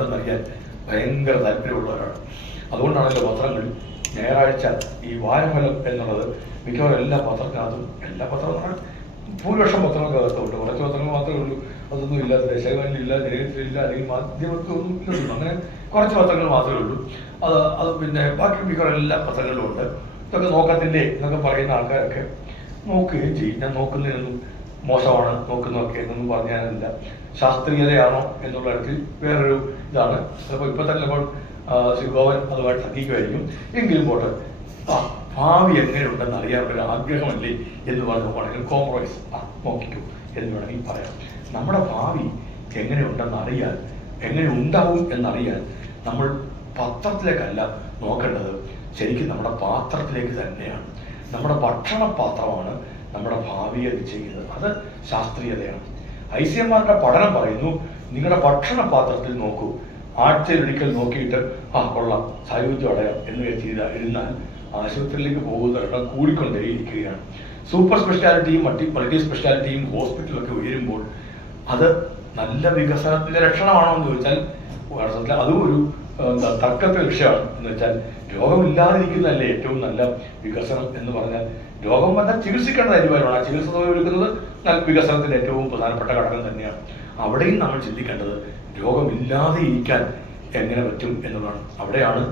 എങ്ങനെയുണ്ടെന്നറിയാൻ ഭയങ്കര താല്പര്യമുള്ളവരാണ്. അതുകൊണ്ടാണല്ലോ പത്രങ്ങൾ ഞായറാഴ്ച ഈ വാരഫലം എന്നുള്ളത് മിക്കവാറും എല്ലാ പത്രത്തിനകത്തും, എല്ലാ പത്രങ്ങളും ഭൂരിപക്ഷം പത്രങ്ങൾക്കകത്തുണ്ട്. കുറച്ച് പത്രങ്ങൾ മാത്രമേ ഉള്ളൂ അതൊന്നും ഇല്ലാത്ത, ദേശാഭിമാനിലില്ല, ജനത്തിലില്ല, അല്ലെങ്കിൽ മാധ്യമത്തിലൊന്നും ഇല്ലൊന്നും, അങ്ങനെ കുറച്ച് പത്രങ്ങൾ മാത്രമേ ഉള്ളൂ. അത് പിന്നെ ബാക്കി മിക്കവാറും എല്ലാ പത്രങ്ങളിലും ഉണ്ട്. ഇതൊക്കെ നോക്കത്തില്ലേ എന്നൊക്കെ പറയുന്ന ആൾക്കാരൊക്കെ നോക്കുകയും ചെയ്യും. ഞാൻ നോക്കുന്നതിനൊന്നും മോശമാണ് നോക്കുന്നതൊക്കെ എന്നൊന്നും പറഞ്ഞാലില്ല. ശാസ്ത്രീയതയാണോ എന്നുള്ള കാര്യത്തിൽ വേറൊരു ഇതാണ്. ചിലപ്പോൾ ഇപ്പം തന്നെ ഇപ്പോൾ ശ്രീ ഗോവൻ അതുമായിട്ട് തർക്കിക്കുമായിരിക്കും. എങ്കിലും പോട്ടെ, ഭാവി എങ്ങനെയുണ്ടെന്ന് അറിയാനുള്ള ആഗ്രഹമല്ലേ എന്ന് പറഞ്ഞ് നോക്കുകയാണെങ്കിൽ കോംപ്രമൈസ് നോക്കിക്കൂ എന്ന് വേണമെങ്കിൽ പറയാം. നമ്മുടെ ഭാവി എങ്ങനെയുണ്ടെന്ന് അറിയാൻ, എങ്ങനെ ഉണ്ടാവും എന്നറിയാൻ നമ്മൾ പത്രത്തിലേക്കല്ല നോക്കേണ്ടത്, ശരിക്കും നമ്മുടെ പാത്രത്തിലേക്ക് തന്നെയാണ്. നമ്മുടെ ഭക്ഷണപാത്രമാണ് നമ്മുടെ ഭാവിയെ നിശ്ചയിക്കുന്നത്. അത് ശാസ്ത്രീയതയാണ്. ICMR പഠനം പറയുന്നു, നിങ്ങളുടെ ഭക്ഷണപാത്രത്തിൽ നോക്കൂ, ആഴ്ചയിലൊരിക്കൽ നോക്കിയിട്ട് കൊള്ളാം, സായുധ്യം അടയാം എന്ന് ഇരുന്നാൽ ആശുപത്രിയിലേക്ക് പോകുന്ന എണ്ണം കൂടിക്കൊണ്ടേയിരിക്കുകയാണ്. സൂപ്പർ സ്പെഷ്യാലിറ്റിയും മൾട്ടി സ്പെഷ്യാലിറ്റിയും ഹോസ്പിറ്റലൊക്കെ ഉയരുമ്പോൾ അത് നല്ല വികസനത്തിന്റെ ലക്ഷണമാണോ എന്ന് ചോദിച്ചാൽ അതും ഒരു തർക്കത്തെ വിഷയമാണ്. എന്ന് വെച്ചാൽ രോഗമില്ലാതിരിക്കുന്നതല്ലേ ഏറ്റവും നല്ല വികസനം എന്ന് പറഞ്ഞാൽ, രോഗം വന്നാൽ ചികിത്സിക്കേണ്ട തീരുമാനമാണ്. ആ ചികിത്സ എടുക്കുന്നത് വികസനത്തിന്റെ ഏറ്റവും പ്രധാനപ്പെട്ട ഘടകം തന്നെയാണ്. അവിടെയും നമ്മൾ ചിന്തിക്കേണ്ടത് രോഗമില്ലാതെ ഇരിക്കാൻ എങ്ങനെ പറ്റും എന്നുള്ളതാണ്. അവിടെയാണ്